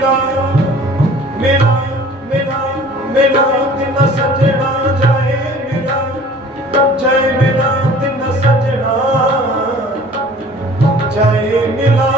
ਮੇਰਾ ਮੇਰਾ ਮੇਰਾ ਮੇਰਾ ਦਿਨ ਸਜਣਾ ਜਾਏ ਮੇਰਾ ਦਿਨ ਸਜਣਾ ਜਾਏ ਮੇਰਾ